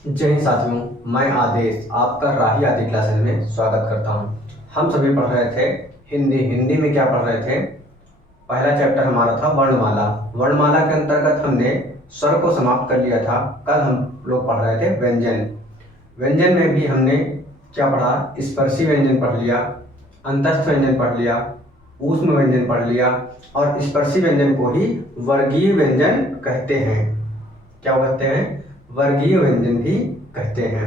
जय हिंद साथियों, मैं आदेश आपका राही आदि क्लासेस में स्वागत करता हूं। हम सभी पढ़ रहे थे हिंदी में क्या पढ़ रहे थे। पहला चैप्टर हमारा था वर्णमाला। वर्णमाला के अंतर्गत हमने स्वर को समाप्त कर लिया था। कल हम लोग पढ़ रहे थे व्यंजन। व्यंजन में भी हमने क्या पढ़ा, स्पर्शी व्यंजन पढ़ लिया, अंतस्थ व्यंजन पढ़ लिया, ऊष्म व्यंजन पढ़ लिया और स्पर्शी व्यंजन को ही वर्गीय व्यंजन कहते हैं। क्या कहते हैं? वर्गीय व्यंजन भी कहते हैं।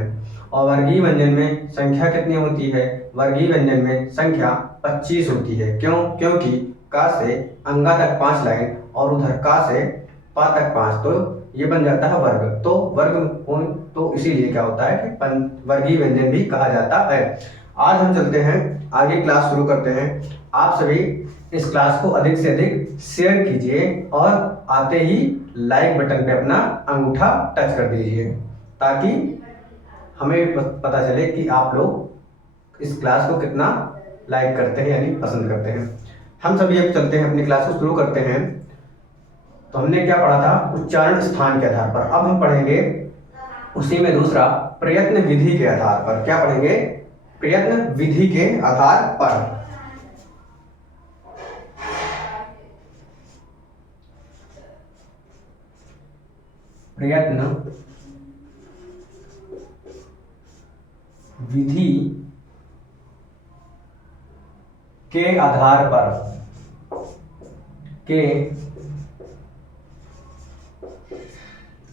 और वर्गीय व्यंजन में संख्या कितनी होती है? वर्गीय व्यंजन में संख्या 25 होती है। क्यों? क्योंकि का से अंगा तक 5 लाइन और उधर का से पा तक 5, तो ये बन जाता है वर्ग। तो वर्ग तो इसीलिए क्या होता है कि वर्गीय व्यंजन भी कहा जाता है। आज हम चलते हैं आगे, क्लास शुरू करते हैं। आप सभी इस क्लास को अधिक से अधिक शेयर कीजिए और आते ही लाइक बटन पे अपना अंगूठा टच कर दीजिए, ताकि हमें पता चले कि आप लोग इस क्लास को कितना लाइक करते हैं, यानी पसंद करते हैं। हम सभी अब चलते हैं, अपनी क्लास को शुरू करते हैं। तो हमने क्या पढ़ा था? उच्चारण स्थान के आधार पर। अब हम पढ़ेंगे उसी में दूसरा, प्रयत्न विधि के आधार पर। क्या पढ़ेंगे? प्रयत्न विधि के आधार पर। प्रयत्न विधि के आधार पर, के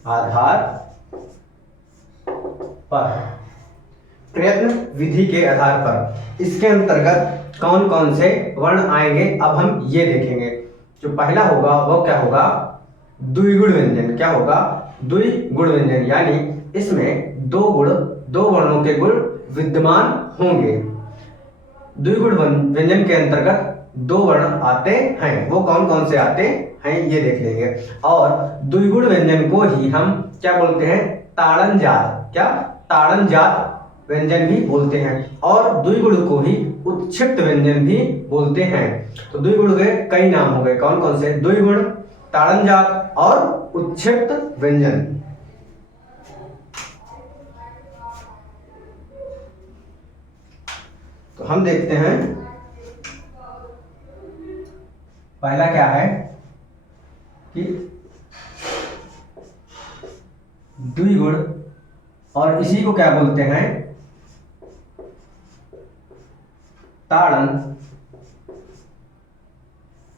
आधार पर, प्रयत्न विधि के आधार पर इसके अंतर्गत कौन कौन से वर्ण आएंगे, अब हम ये देखेंगे। जो पहला होगा वो क्या होगा? द्विगुण व्यंजन। क्या होगा? द्विगुण व्यंजन, यानी इसमें दो वर्णों के गुण विद्यमान होंगे। द्विगुण व्यंजन के अंतर्गत दो वर्ण आते हैं। वो कौन कौन से आते हैं ये देख लेंगे। और द्विगुण व्यंजन को ही हम क्या बोलते हैं? ताड़न जात। क्या? ताड़न जात व्यंजन भी बोलते हैं। और द्विगुण को ही उत्क्षिप्त व्यंजन भी बोलते हैं। तो द्विगुण के कई नाम हो गए। कौन कौन से? द्विगुण, ताड़न जात और उत्क्षिप्त व्यंजन। तो हम देखते हैं पहला क्या है कि द्विगुण, और इसी को क्या बोलते हैं? ताड़न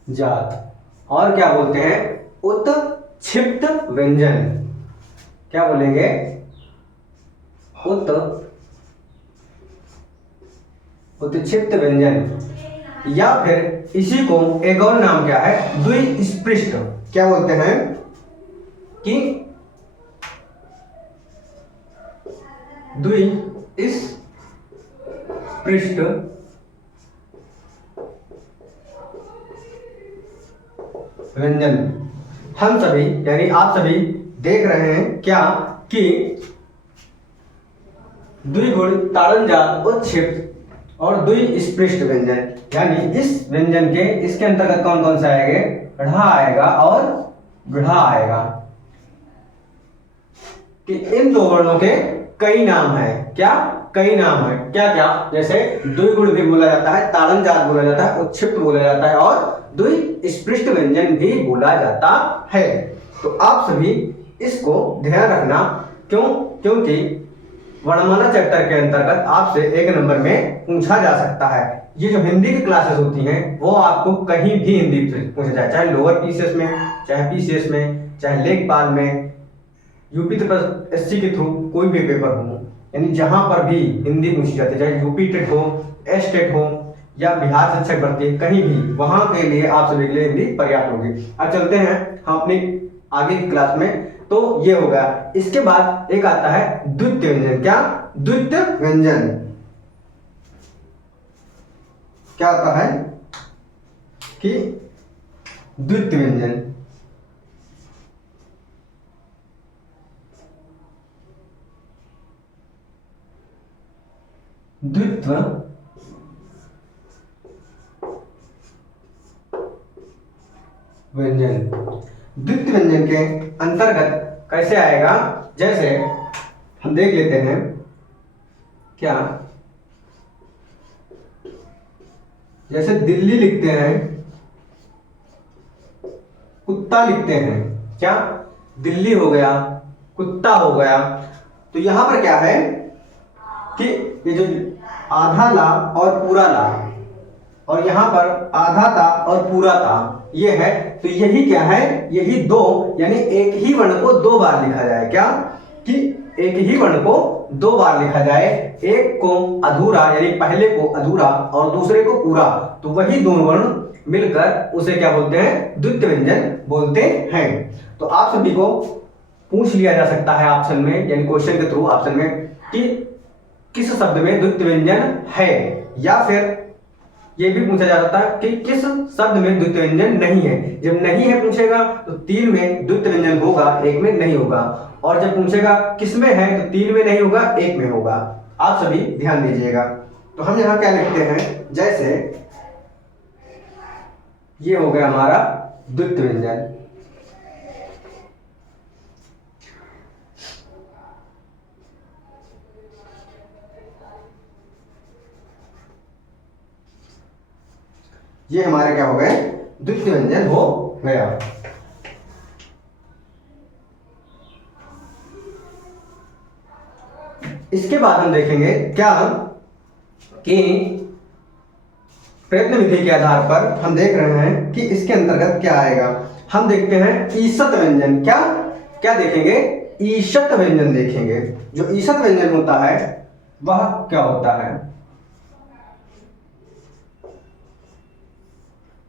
जात। और क्या बोलते हैं? उत्क्षिप्त व्यंजन। क्या बोलेंगे? उत्क्षिप्त व्यंजन। या फिर इसी को एक और नाम क्या है? द्विस्पृष्ट। क्या बोलते हैं कि द्विस्पृष्ट व्यंजन। हम सभी यानी आप सभी देख रहे हैं क्या कि द्विगुण, ताड़न जात, उत्क्षिप्त और द्विस्पृष्ट व्यंजन, यानी इस व्यंजन के इसके अंतर्गत कौन कौन से आएंगे? ढ़ आएगा और गढ़ आएगा। कि इन दो वर्णों के कई नाम है। क्या? कई नाम है। क्या क्या? जैसे द्विगुण भी बोला जाता है, ताड़न जात बोला जाता है, उत्क्षिप्त बोला जाता है और द्विस्पृष्ट व्यंजन भी बोला जाता है। तो आप सभी इसको ध्यान रखना। क्यों? क्योंकि वर्णमाला चैप्टर के अंतर्गत आपसे 1 नंबर में पूछा जा सकता है। ये जो हिंदी की क्लासेस होती हैं वो आपको कहीं भी हिंदी पूछा जाए, चाहे लोअर पीसीएस में, चाहे पीसीएस में, चाहे लेखपाल में, यूपी एससी के थ्रू कोई भी पेपर हो, यानी जहां पर भी हिंदी पूछी जाती है, चाहे यूपी टेट हो, एस टेट हो या बिहार शिक्षक भर्ती, कहीं भी, वहां के लिए आप सभी के लिए हिंदी पर्याप्त होगी। अब चलते हैं हम अपनी आगे की क्लास में। तो ये हो गया। इसके बाद एक आता है द्वितीय व्यंजन। क्या? द्वितीय व्यंजन क्या आता है कि द्वितीय व्यंजन, द्वित्व व्यंजन। द्वित्व व्यंजन के अंतर्गत कैसे आएगा? जैसे हम देख लेते हैं क्या, जैसे दिल्ली लिखते हैं, कुत्ता लिखते हैं, क्या दिल्ली हो गया, कुत्ता हो गया। तो यहां पर क्या है कि ये जो आधा ला और पूरा ला, और यहां पर आधा ता और पूरा ता, ये है। तो यही क्या है, यही दो, यानी एक ही वर्ण को दो बार लिखा जाए। क्या कि एक ही वर्ण को दो बार लिखा जाए, एक को अधूरा यानी पहले को अधूरा और दूसरे को पूरा, तो वही दोनों वर्ण मिलकर उसे क्या बोलते हैं, द्वितीय व्यंजन बोलते हैं। तो आप सभी को पूछ लिया जा सकता है ऑप्शन में, यानी क्वेश्चन के थ्रू ऑप्शन में, कि किस शब्द में द्वितीय व्यंजन है, या फिर ये भी पूछा जा सकता है कि किस शब्द में द्वितीय व्यंजन नहीं है। जब नहीं है पूछेगा तो तीन में द्वितीय व्यंजन होगा, एक में नहीं होगा। और जब पूछेगा किस में है तो तीन में नहीं होगा, एक में होगा। आप सभी ध्यान दीजिएगा। तो हम यहां क्या लिखते हैं, जैसे ये हो गया हमारा द्वितीय व्यंजन। ये हमारे क्या हो गए, द्वितीय व्यंजन हो गया। इसके बाद हम देखेंगे क्या कि प्रयत्न विधि के आधार पर हम देख रहे हैं कि इसके अंतर्गत क्या आएगा। हम देखते हैं ईसत व्यंजन। क्या क्या देखेंगे, ईसत व्यंजन देखेंगे। जो ईसत व्यंजन होता है वह क्या होता है,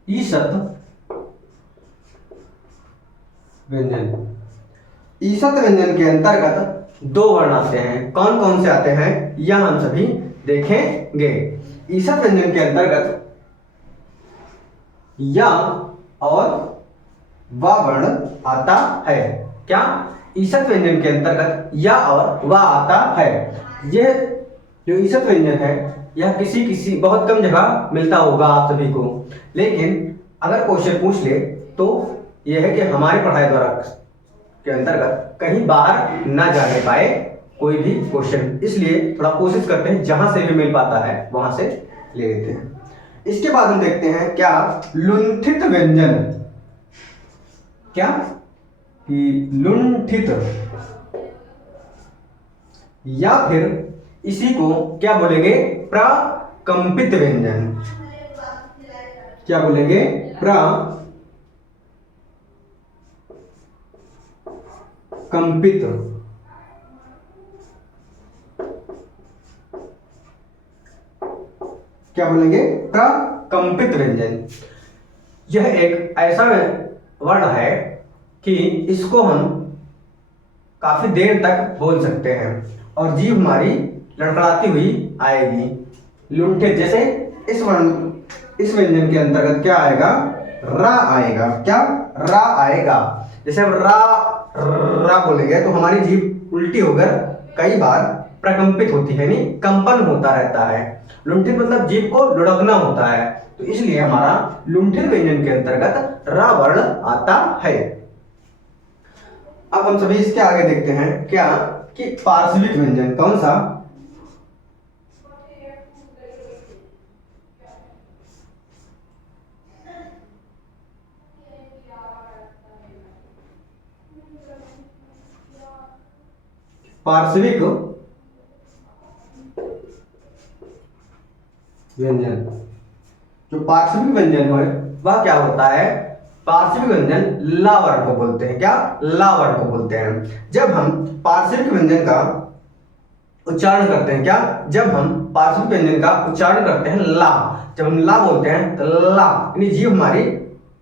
ईसत व्यंजन। ईसत व्यंजन के अंतर्गत दो वर्ण आते हैं। कौन कौन से आते हैं यह हम सभी देखेंगे। ईसत व्यंजन के अंतर्गत या और वा वर्ण आता है। क्या ईसत व्यंजन के अंतर्गत या और वा आता है। यह जो ईसत व्यंजन है यह किसी बहुत कम जगह मिलता होगा आप सभी को, लेकिन अगर क्वेश्चन पूछ ले तो यह है कि हमारे पढ़ाई द्वारा के अंतर्गत कहीं बाहर ना जाने पाए कोई भी क्वेश्चन, इसलिए थोड़ा कोशिश करते हैं जहां से भी मिल पाता है वहां से ले लेते हैं। इसके बाद हम देखते हैं क्या, लुंठित व्यंजन। क्या कि लुंठित, या फिर इसी को क्या बोलेंगे, प्रकंपित व्यंजन। क्या बोलेंगे, प्रकंपित। क्या बोलेंगे, प्रकंपित व्यंजन। यह एक ऐसा वर्ण है कि इसको हम काफी देर तक बोल सकते हैं और जीभ हमारी लड़खड़ाती हुई आएगी। लुंठित, जैसे इस व्यंजन के अंतर्गत क्या आएगा, रा आएगा। क्या रा आएगा। जैसे अब रा बोलेंगे तो हमारी जीभ उल्टी होकर कई बार प्रकंपित होती है, यानी कंपन होता रहता है। लुंठित मतलब जीभ को लुढ़कना होता है, तो इसलिए हमारा लुंठित व्यंजन के अंतर्गत रा वर्ण आता है। अब हम सभी इसके आगे देखते हैं क्या कि पार्श्विक व्यंजन। कौन सा, पार्श्विक व्यंजन। जो पार्श्विक व्यंजन है वह क्या होता है, पार्श्विक व्यंजन ला वर्ण को बोलते हैं। क्या ला वर्ण को बोलते हैं। जब हम पार्श्विक व्यंजन का उच्चारण करते हैं, क्या जब हम पार्श्विक व्यंजन का उच्चारण करते हैं ला, जब हम ला बोलते हैं तो ला यानी जीभ हमारी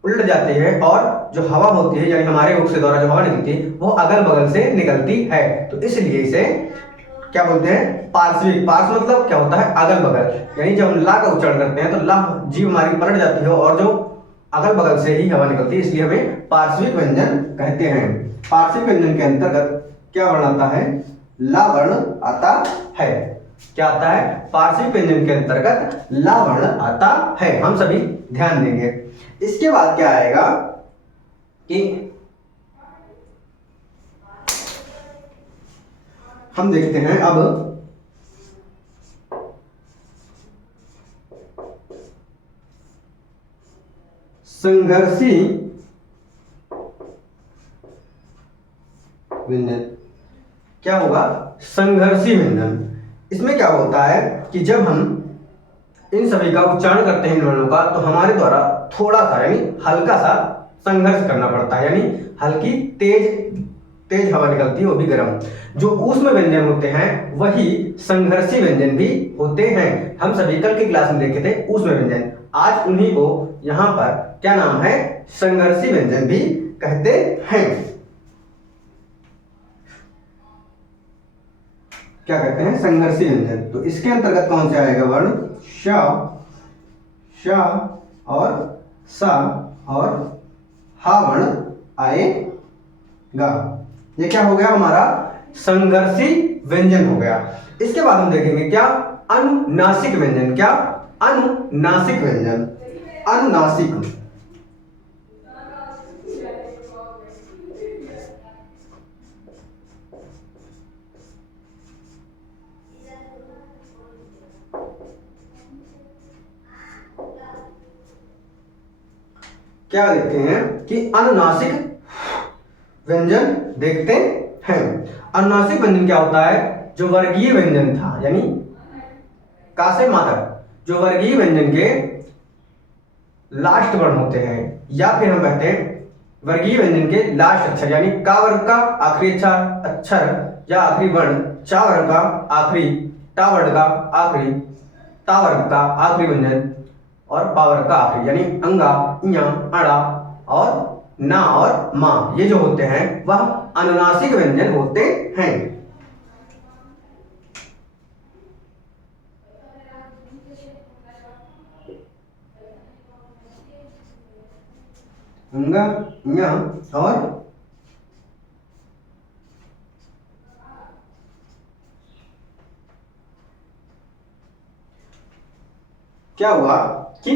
उल्ट जाती है और जो हवा होती है यानी हमारे मुख से द्वारा जो हवा निकलती है वो अगल बगल से निकलती है, तो इसलिए इसे क्या बोलते हैं, पार्श्विक। पार्श्व मतलब क्या होता है, अगल बगल, यानी जब हम ला का उच्चारण करते हैं तो ला जीभ हमारी पलट जाती है और जो अगल बगल से ही हवा निकलती है, इसलिए हमें पार्श्विक व्यंजन कहते हैं। पार्श्विक व्यंजन के अंतर्गत क्या वर्ण आता है, ला वर्ण आता है। क्या आता है, पार्श्विक व्यंजन के अंतर्गत ला वर्ण आता है। हम सभी ध्यान देंगे। इसके बाद क्या आएगा कि हम देखते हैं अब संघर्षी व्यंजन। क्या होगा? संघर्षी व्यंजन। इसमें क्या होता है कि जब हम इन सभी का उच्चारण करते हैं इन वर्णों का, तो हमारे द्वारा थोड़ा सा यानी हल्का सा संघर्ष करना पड़ता है, यानी हल्की तेज हवा निकलती है, वो भी गर्म। जो ऊष्म व्यंजन होते हैं वही संघर्षी व्यंजन भी होते हैं। हम सभी कल की क्लास में देखे थे ऊष्म व्यंजन, आज उन्हीं को यहाँ पर क्या नाम है? संघर्षी व्यंजन भी कहते हैं। क्या कहते हैं? संघर्षी व्यंजन। तो इसके अंतर्गत कौन से आएगा वर्ण? श, श और स और हा वर्ण आएगा। ये क्या हो गया? हमारा संघर्षी व्यंजन हो गया। इसके बाद हम देखेंगे क्या? अनुनासिक व्यंजन। क्या? अनुनासिक व्यंजन। अनुनासिक। क्या देखते हैं कि अनुनासिक व्यंजन देखते हैं। अनुनासिक व्यंजन क्या होता है? जो वर्गीय व्यंजन था, यानी का से मा तक, जो वर्गीय व्यंजन के लास्ट वर्ण होते हैं, या फिर हम कहते हैं वर्गीय व्यंजन के लास्ट अक्षर, यानी का वर्ग का आखिरी अक्षर या आखिरी वर्ण, चा वर्ग का आखिरी, टा वर्ग का आखिरी, ता वर्ग का आखिरी व्यंजन और पा वर्ग का आखिरी, यानी अंगा, इया, अड़ा और ना और मा, ये जो होते हैं वह अनुनासिक व्यंजन होते हैं। अंगा, इया और क्या हुआ कि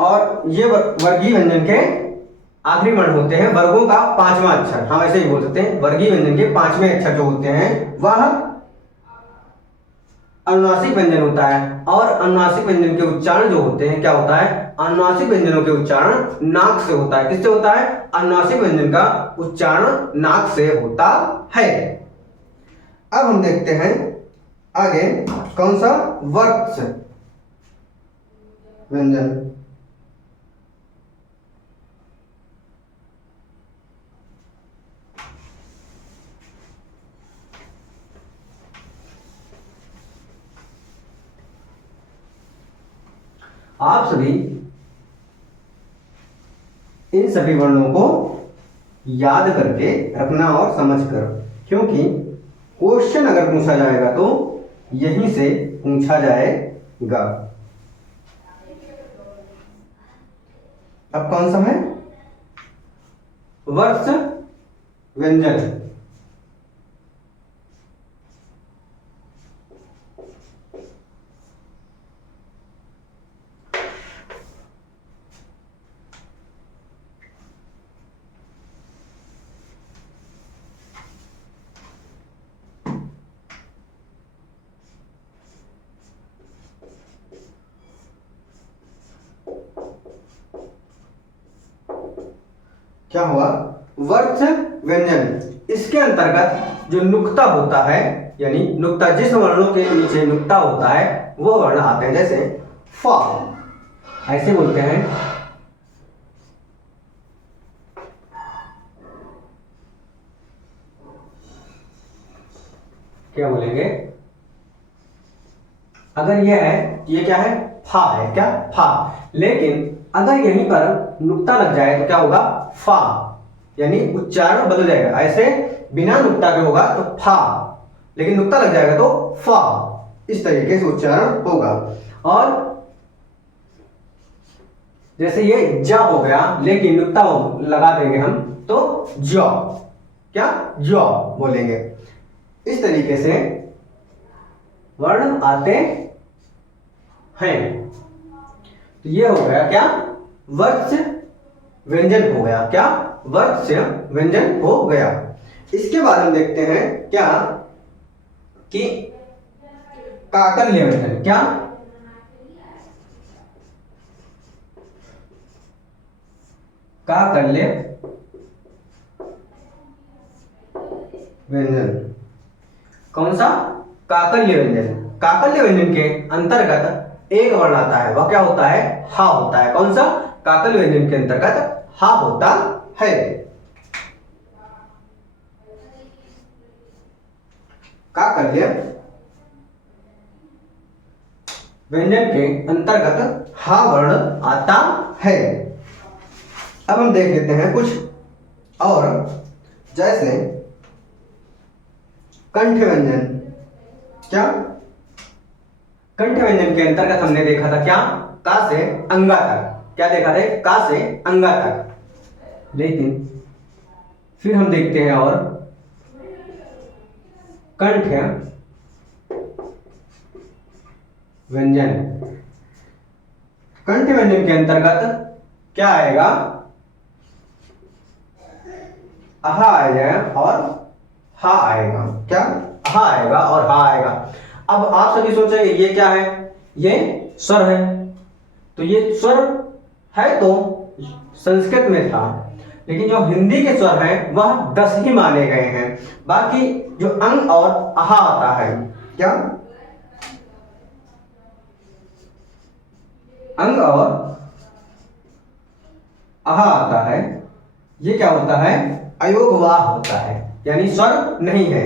और ये वर्गीय व्यंजन के आखिरी वर्ण होते हैं, वर्गों का पांचवा अक्षर, हम ऐसे ही बोल सकते हैं। वर्गीय व्यंजन के पांचवें अक्षर जो होते हैं वह अनुनासिक व्यंजन होता है। और अनुनासिक व्यंजन के उच्चारण जो होते हैं, क्या होता है? अनुनासिक व्यंजनों के उच्चारण नाक से होता है। किससे होता है? अनुनासिक व्यंजन का उच्चारण नाक से होता है। अब हम देखते हैं आगे कौन सा? वर्क्ष व्यंजन। आप सभी इन सभी वर्णों को याद करके रखना और समझकर, क्योंकि क्वेश्चन अगर पूछा जाएगा तो यहीं से पूछा जाएगा। अब कौन सा है? वर्ष व्यंजन। क्या हुआ? वर्ष व्यंजन। इसके अंतर्गत जो नुक्ता होता है, यानी नुक्ता, जिस वर्णों के नीचे नुक्ता होता है वो वर्ण आते हैं। जैसे फ, ऐसे बोलते हैं। क्या बोलेंगे? अगर यह है, ये क्या है? फा है। क्या? फा। लेकिन अगर यहीं पर नुक्ता लग जाए तो क्या होगा? फा, यानी उच्चारण बदल जाएगा। ऐसे बिना नुक्ता के होगा तो फा, लेकिन नुक्ता लग जाएगा तो फा। इस तरीके से उच्चारण होगा। और जैसे ये जा हो गया, लेकिन नुक्ता लगा देंगे हम तो जौ। क्या? जौ बोलेंगे। इस तरीके से वर्ण आते हैं। तो ये हो गया क्या? वर्ष व्यंजन हो गया। क्या? वर्त से व्यंजन हो गया। इसके बाद हम देखते हैं क्या कि काकल्य व्यंजन। क्या? काकल्य व्यंजन। कौन सा? काकल्य व्यंजन। काकल्य व्यंजन के अंतर्गत एक वर्ण आता है, वह क्या होता है? हा होता है। कौन सा? काकल्य व्यंजन के अंतर्गत हा होता है। काकल्य व्यंजन के अंतर्गत हा वर्ण आता है। अब हम देख लेते हैं कुछ और, जैसे कंठ व्यंजन। क्या? कंठ व्यंजन के अंतर्गत हमने देखा था क्या? का से अंगा तक। क्या देखा था? का से अंगा तक। लेकिन फिर हम देखते हैं और कंठ व्यंजन। कंठ व्यंजन के अंतर्गत क्या आएगा? अहा आएगा और हा आएगा। क्या? हा आएगा और हा आएगा। अब आप सभी सोचेंगे ये क्या है? ये स्वर है। तो ये स्वर है तो संस्कृत में था, लेकिन जो हिंदी के स्वर हैं वह 10 ही माने गए हैं। बाकी जो अंग और अहा आता है, क्या? अंग और अहा आता है, ये क्या होता है? अयोगवाह होता है, यानी स्वर नहीं है।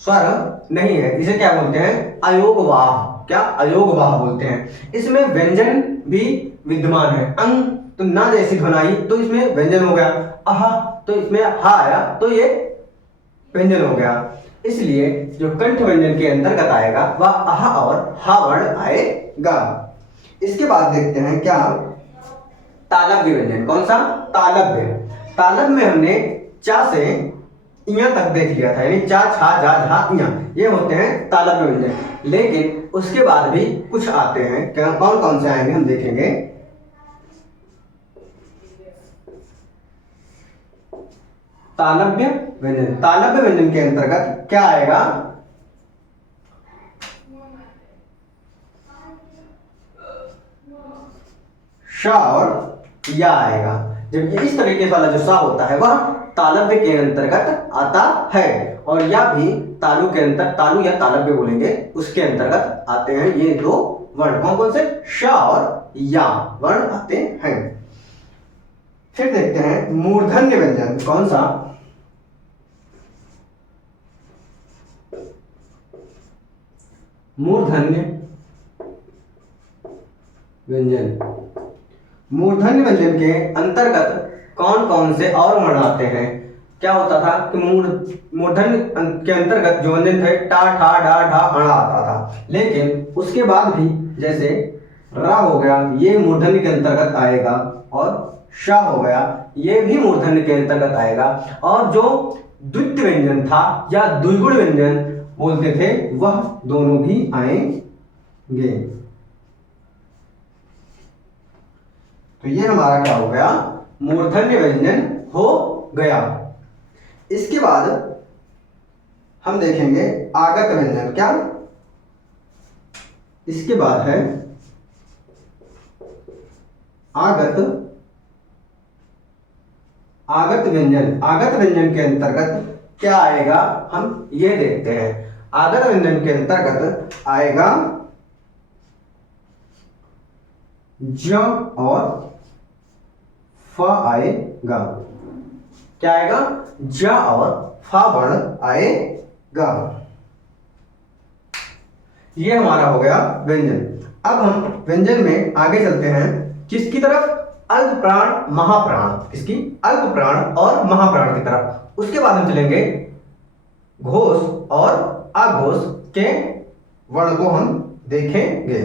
स्वर नहीं है, इसे क्या बोलते हैं? अयोगवाह। क्या? अयोगवाह बोलते हैं। इसमें व्यंजन भी विद्यमान है। अंग तो ना जैसी ध्वनि, तो इसमें व्यंजन हो गया। अहा तो इसमें हा आया, तो ये व्यंजन हो गया। इसलिए जो कंठ व्यंजन के अंतर्गत आएगा वह अहा और हा वर्ण आएगा। इसके बाद देखते हैं क्या? तालव्य व्यंजन। कौन सा? तालव्य। तालव्य में हमने चा से इया तक देख लिया था, यानी चा छा जा झा इया, ये होते हैं तालव्य व्यंजन। लेकिन उसके बाद भी कुछ आते हैं। क्या? कौन कौन से आएंगे हम देखेंगे। तालव्य व्यंजन। तालव्य व्यंजन के अंतर्गत क्या आएगा? श और या आएगा। जब ये इस तरीके वाला जो सा होता है वह तालव्य के अंतर्गत आता है, और या भी तालु के अंतर, तालु या तालव्य बोलेंगे, उसके अंतर्गत आते हैं ये दो वर्ण। कौन कौन से? श और या वर्ण आते हैं। फिर देखते हैं मूर्धन्य व्यंजन। कौन सा? मूर्धन्य व्यंजन। मूर्धन्य व्यंजन के अंतर्गत कौन कौन से और वर्ण आते हैं? क्या होता था कि मूर्धन्य के अंतर्गत जो व्यंजन थे टा ठा डा ढा अणा आता था, लेकिन उसके बाद भी जैसे रा हो गया, ये मूर्धन्य के अंतर्गत आएगा, और श हो गया, ये भी मूर्धन्य के अंतर्गत आएगा। और जो द्वितीय व्यंजन था या द्विगुण व्यंजन बोलते थे, वह दोनों भी आएंगे। तो ये हमारा क्या हो गया? मूर्धन्य व्यंजन हो गया। इसके बाद हम देखेंगे आगत व्यंजन। क्या? इसके बाद है आगत व्यंजन। आगत व्यंजन के अंतर्गत क्या आएगा हम ये देखते हैं। आगत व्यंजन के अंतर्गत आएगा ज और फ आएगा। क्या आएगा? ज और फा वर्ण आएगा। ये हमारा हो गया व्यंजन। अब हम व्यंजन में आगे चलते हैं किसकी तरफ? अल्प प्राण महाप्राण। किसकी? अल्प प्राण और महाप्राण की तरफ। उसके बाद हम चलेंगे घोष और अघोष के वर्ण को हम देखेंगे।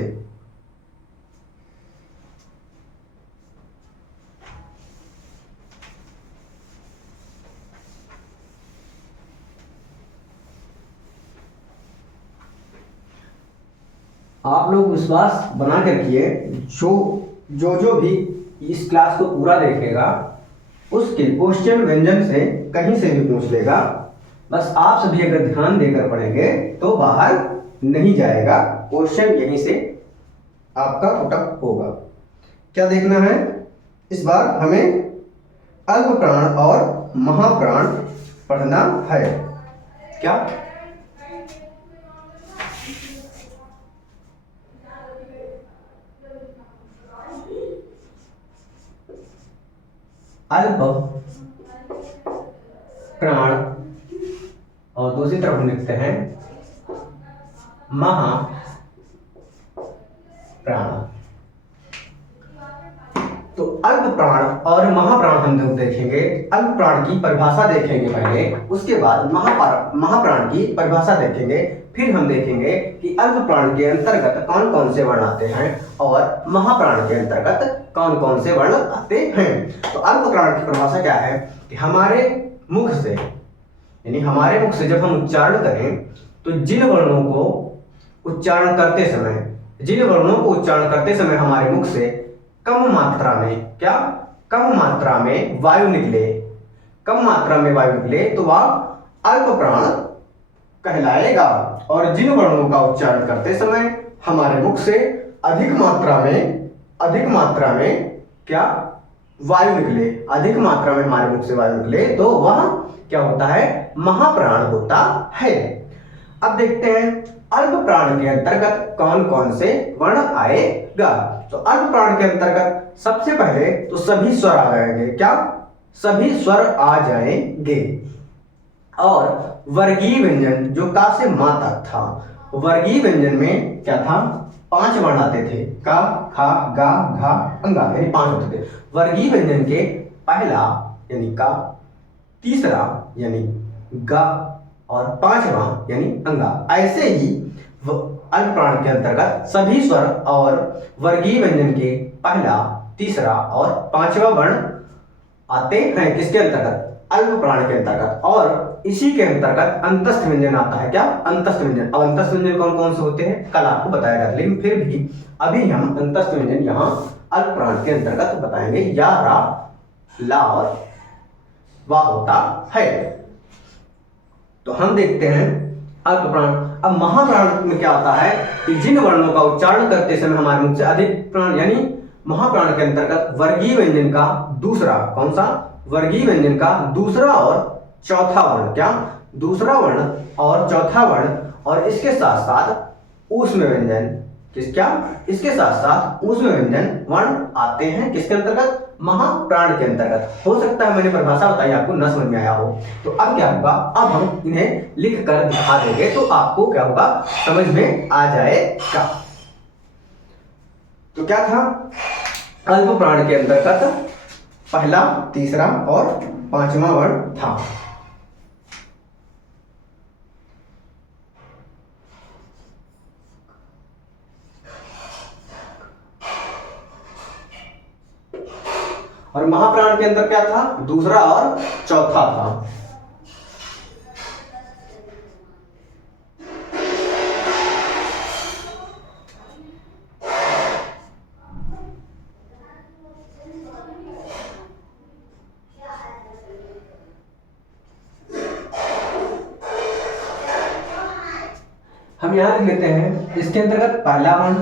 आप लोग विश्वास बना के रखिए, जो भी इस क्लास को पूरा देखेगा उसके क्वेश्चन व्यंजन से कहीं से भी पूछ लेगा। बस आप सभी अगर ध्यान देकर पढ़ेंगे तो बाहर नहीं जाएगा, क्वेश्चन यहीं से आपका पुटअप होगा। क्या देखना है इस बार हमें? अल्प प्राण और महाप्राण पढ़ना है। क्या? अल्प प्राण और दूसरी तरफ हम लिखते हैं महाप्राण। तो अल्प प्राण और महाप्राण हम लोग देखेंगे। अल्प प्राण की परिभाषा देखेंगे पहले, उसके बाद महाप्राण की परिभाषा देखेंगे, फिर हम देखेंगे कि अल्प प्राण के अंतर्गत कौन कौन से वर्ण आते हैं और महाप्राण के अंतर्गत कौन कौन से वर्ण आते हैं। तो अल्प प्राण की परिभाषा क्या है कि हमारे मुख से, यानी हमारे मुख से जब हम उच्चारण करें तो जिन वर्णों को उच्चारण करते समय हमारे मुख से कम मात्रा में, क्या कम मात्रा में वायु निकले, तो वह अल्प प्राण कहलाएगा। और जिन वर्णों का उच्चारण करते समय हमारे मुख से अधिक मात्रा में क्या वायु निकले, अधिक मात्रा में हमारे मुख से वायु निकले, तो वह क्या होता है? महाप्राण होता है। अब देखते हैं अल्प प्राण के अंतर्गत कौन कौन से वर्ण आएगा। तो अल्प प्राण के अंतर्गत सबसे पहले तो सभी स्वर आ जाएंगे। क्या? सभी स्वर आ जाएंगे। और वर्गीय व्यंजन जो का से मा तक था, वर्गीय व्यंजन में क्या था? 5 वर्ण आते थे, का, खा, गा, घा, अंगा, यानी 5 होते थे। वर्गीय व्यंजन के पहला यानी का, तीसरा यानी गा और 5वां यानी अंगा। ऐसे ही अल्प प्राण के अंतर्गत सभी स्वर और वर्गीय व्यंजन के पहला, तीसरा और 5वां वर्ण आते हैं। किसके अंतर्गत? अल्प प्राण के अंतर्गत। और इसी के अंतर्गत अंतस्थ व्यंजन आता है। क्या? अंतस्थ व्यंजन। अब अंतस्थ व्यंजन कौन कौन से होते हैं कल आपको बताया जाएगा, लेकिन फिर भी अभी हम अंतस्थ व्यंजन यहाँ अल्प प्राण के अंतर्गत बताएंगे। या, रा, ला और वाह होता है। तो हम देखते हैं अल्प प्राण। अब महाप्राण में क्या आता है कि जिन वर्णों का उच्चारण करते समय हमारे मुख से अधिक प्राण, यानी महाप्राण के अंतर्गत वर्गीय व्यंजन का दूसरा, कौन सा? वर्गीय व्यंजन का दूसरा और चौथा वर्ण। क्या? दूसरा वर्ण और चौथा वर्ण, और इसके साथ साथ ऊष्म व्यंजन। क्या? इसके साथ साथ ऊष्म व्यंजन वर्ण आते हैं। किसके अंतर्गत? महाप्राण के अंतर्गत। हो सकता है मैंने परिभाषा बताई आपको न समझ में आया हो। तो अब क्या होगा? अब हम इन्हें लिख कर दिखा देंगे तो आपको क्या होगा? समझ में आ जाएगा। तो क्या था? अल्प प्राण के अंतर्गत पहला, तीसरा और 5वां वर्ण था। और महाप्राण के अंदर क्या था? दूसरा और चौथा था। हम यहां लिख लेते हैं इसके अंतर्गत पहला वर्ण,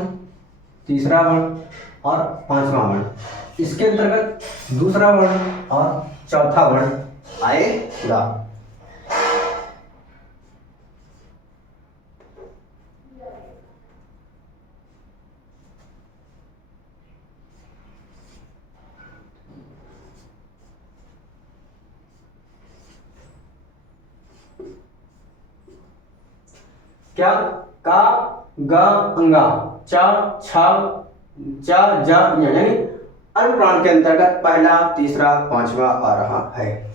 तीसरा वर्ण और 5वां वर्ण। इसके अंतर्गत दूसरा वर्ण और चौथा वर्ण आएगा। क्या? का, गा, अंगा, चा, छा, जा, जा, यानी अल्प प्राण के अंतर्गत पहला, तीसरा, 5वां आ रहा है।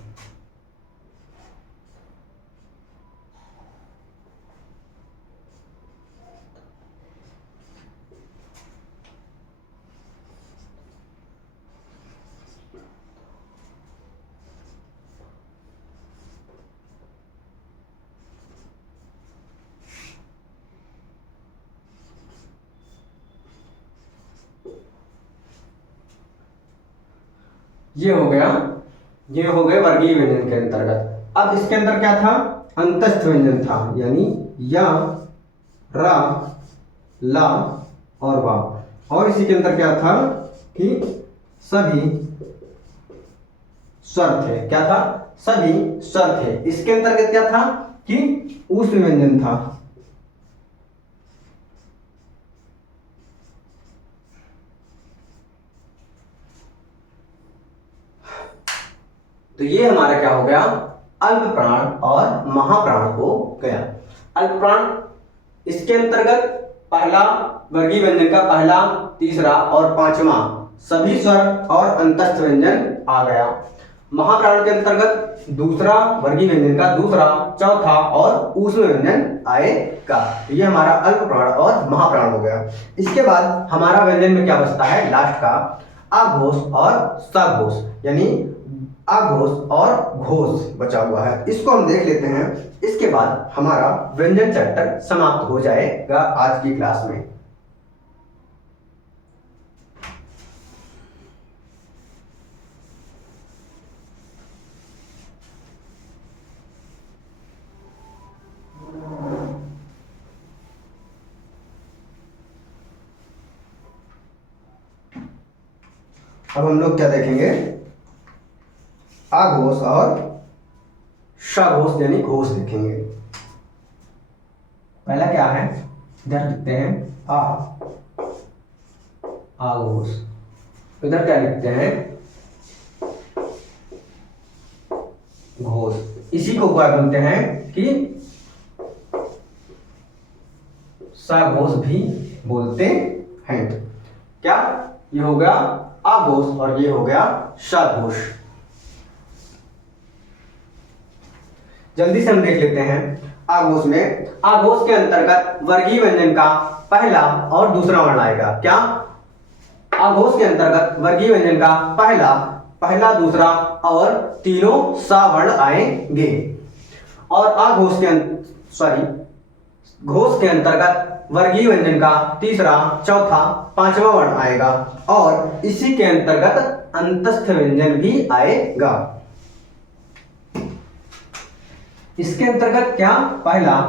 ये हो गया ये हो गए वर्गीय व्यंजन के अंतर्गत। अब इसके अंदर क्या था, अंतस्थ व्यंजन था, यानी या, रा, ला और वा। और इसी के अंदर क्या था कि सभी स्वर थे। क्या था, सभी स्वर थे। इसके अंतर्गत क्या था कि ऊष्म व्यंजन था। तो ये हमारा क्या हो गया, अल्प प्राण और महाप्राण हो गया। अल्प प्राण, इसके अंतर्गत पहला वर्गीय व्यंजन का पहला, तीसरा और पांचवा सभी स्वर और अंतस्थ व्यंजन आ गया। महाप्राण के अंतर्गत दूसरा वर्गीय व्यंजन का दूसरा, चौथा और ऊष्म व्यंजन आएगा। ये हमारा अल्प प्राण और महाप्राण हो गया। इसके बाद हमारा व्यंजन में क्या बचता है, लास्ट का आघोष और सघोष, यानी आघोष और घोष बचा हुआ है। इसको हम देख लेते हैं। इसके बाद हमारा व्यंजन चैप्टर समाप्त हो जाएगा आज की क्लास में। अब हम लोग क्या देखेंगे, आघोष और सघोष यानी घोष देखेंगे। पहला क्या है, इधर लिखते हैं आघोष, इधर क्या लिखते हैं, घोष। इसी को क्या बोलते हैं कि सघोष भी बोलते हैं। क्या, ये हो गया आघोष और ये हो गया सघोष। जल्दी से हम देख लेते हैं आघोष में। आघोष के अंतर्गत वर्गीय व्यंजन का पहला और दूसरा वर्ण आएगा। क्या, आघोष के अंतर्गत वर्गीय व्यंजन का पहला दूसरा और तीनों सा वर्ण आएंगे। और आघोष के घोष के अंतर्गत वर्गीय व्यंजन का तीसरा, चौथा, पांचवा वर्ण आएगा। और इसी के अंतर्गत अंतस्थ व्यंजन भी आएगा। इसके अंतर्गत क्या, पहला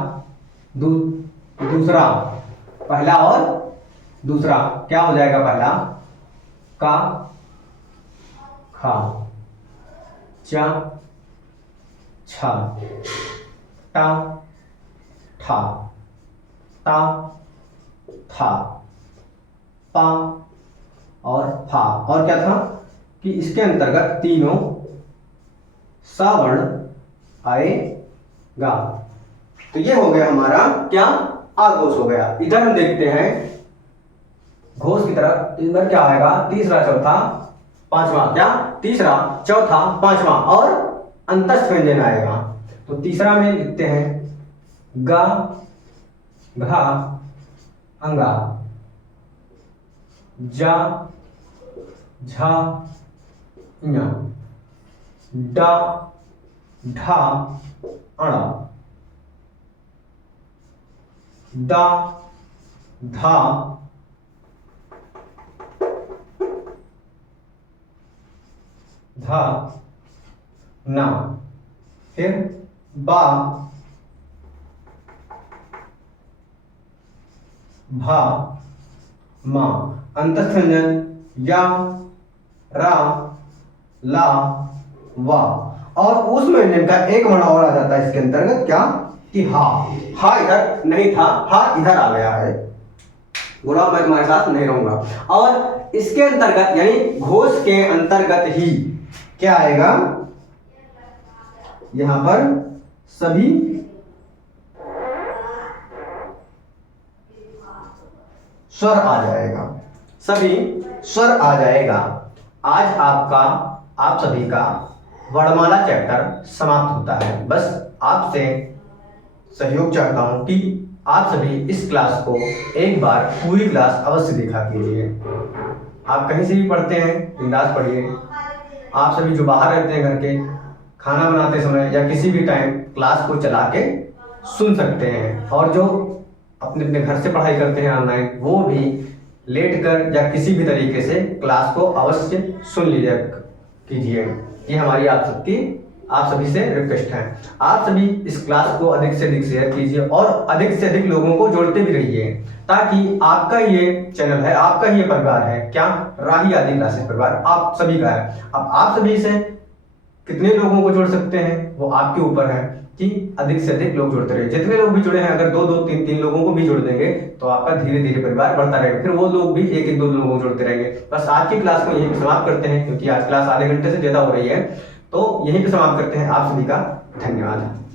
दूसरा, पहला और दूसरा क्या हो जाएगा, पहला का, खा, चा, छा, टा, ठा, ता, था, पा और फा। और क्या था कि इसके अंतर्गत तीनों सा वर्ण आएगा। तो ये हो गया हमारा क्या, आघोष हो गया। इधर हम देखते हैं घोष की तरफ। इधर क्या आएगा, तीसरा, चौथा, पांचवा। क्या, तीसरा, चौथा, पांचवा और अंतस्थ व्यंजन आएगा। तो तीसरा में लिखते हैं गा, घा, अंगा, जा, झा, ञा, डा, ढा, अणा, दा, धा, धा, ना, फिर बा, भा, मा। अंतस्थ व्यंजन या, रा, ला, वा। और उस व्यंजन का एक वर्ण और आ जाता है इसके अंतर्गत, क्या कि हा। हा इधर नहीं था, हा इधर आ गया है। बोला मैं तुम्हारे साथ नहीं रहूंगा। और इसके अंतर्गत यानी घोष के अंतर्गत ही क्या आएगा, यहां पर सभी स्वर आ जाएगा, सभी स्वर आ जाएगा। आज आप सभी का वर्णमाला चैप्टर समाप्त होता है। बस आपसे सहयोग चाहता हूं कि आप सभी इस क्लास को एक बार पूरी क्लास अवश्य देखा कीजिए। आप कहीं से भी पढ़ते हैं, बिंदास पढ़िए। आप सभी जो बाहर रहते हैं, घर के खाना बनाते समय या किसी भी टाइम क्लास को चला के सुन सकते हैं। और जो अपने अपने घर से पढ़ाई करते हैं ऑनलाइन, वो भी लेट कर या किसी भी तरीके से क्लास को अवश्य सुन लीजिए कीजिए। ये हमारी आप सभी से रिक्वेस्ट है। आप सभी इस क्लास को अधिक से अधिक शेयर कीजिए और अधिक से अधिक लोगों को जोड़ते भी रहिए, ताकि आपका ये चैनल है, आपका ये परिवार है, क्या राही आदि क्लासेस परिवार आप सभी का है। अब आप सभी से कितने लोगों को जोड़ सकते हैं वो आपके ऊपर है कि अधिक से अधिक लोग जुड़ते रहे। जितने लोग भी जुड़े हैं, अगर दो दो तीन तीन लोगों को भी जोड़ देंगे तो आपका धीरे धीरे परिवार बढ़ता रहेगा, फिर वो लोग भी एक एक दो लोगों को जोड़ते रहेंगे। बस आज की क्लास को यहीं पे समाप्त करते हैं, क्योंकि आज क्लास आधे घंटे से ज्यादा हो रही है, तो यहीं पे समाप्त करते हैं। आप सभी का धन्यवाद।